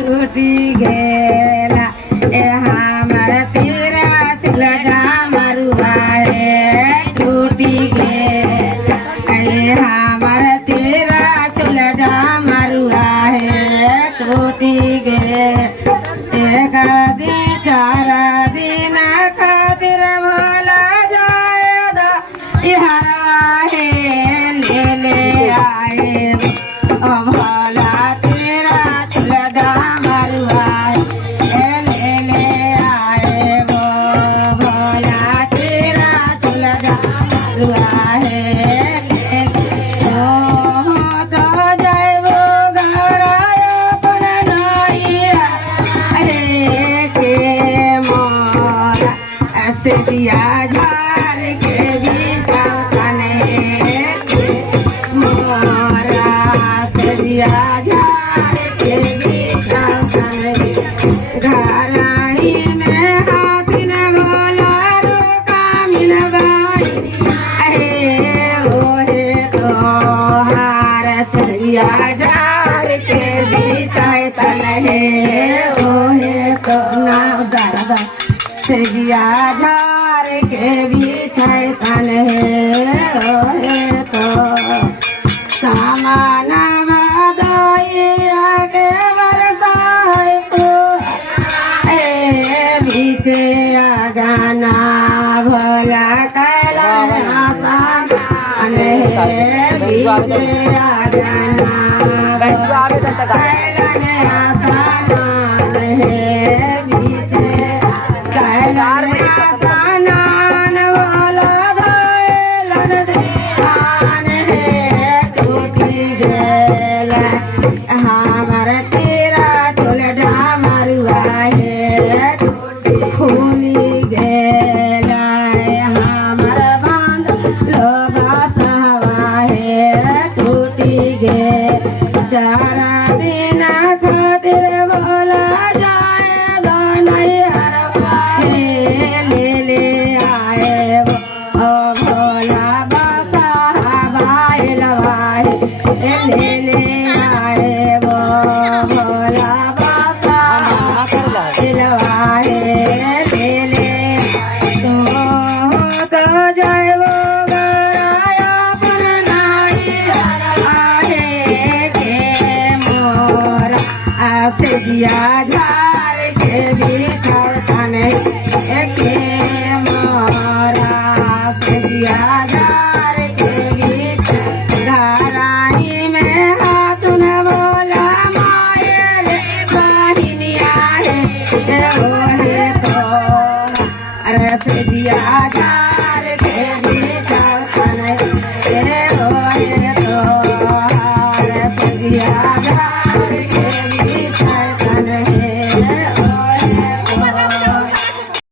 छूटी गेला ए हमर तेरा चलगा मरुआ है छूटी गेला ए हमर तेरा चलगा मरुआ है छूटी गेला एक दिन चार दिन खातिर भोला जाएगा यहाँ है ले आए भोला तेरा चलगा मरुआ ले आए वो भोला तेरा चलगा मरुआ है दिया झार के बीचा कने मोरा से दिया झार के बीचा कने घराही में हाथ न भोला रोका मिल गई अरे ओहे तो हार से दिया झार के बीचा कने ओहे तो ना उदार सजिया झार के भी शैतान है तो सामान के बरसा है बीचे गाना भोला कैलान आसान है बीचे गाना कैलान आसान है बीचे सानान वाला गायलन ध्यान है टूटी गेला हमर तेरा चलगा मरुआ है खुली गेला हमर बांध लोबा सहवा है टूटी गे चारा दिन खातिर भोला जाएगा नहीं हरवा ले आए ओ भोला बाबा हवाए लवाए ले आए वो भोला बाबा लवाए ले तो जाए वो गराया पर नाई आए के मोरा से दिया झार के भी खाने के मोरा से दिया झार के भी घराही में हाथ न बोला माये रे बहिनिया है ओहे तो अरे से दिया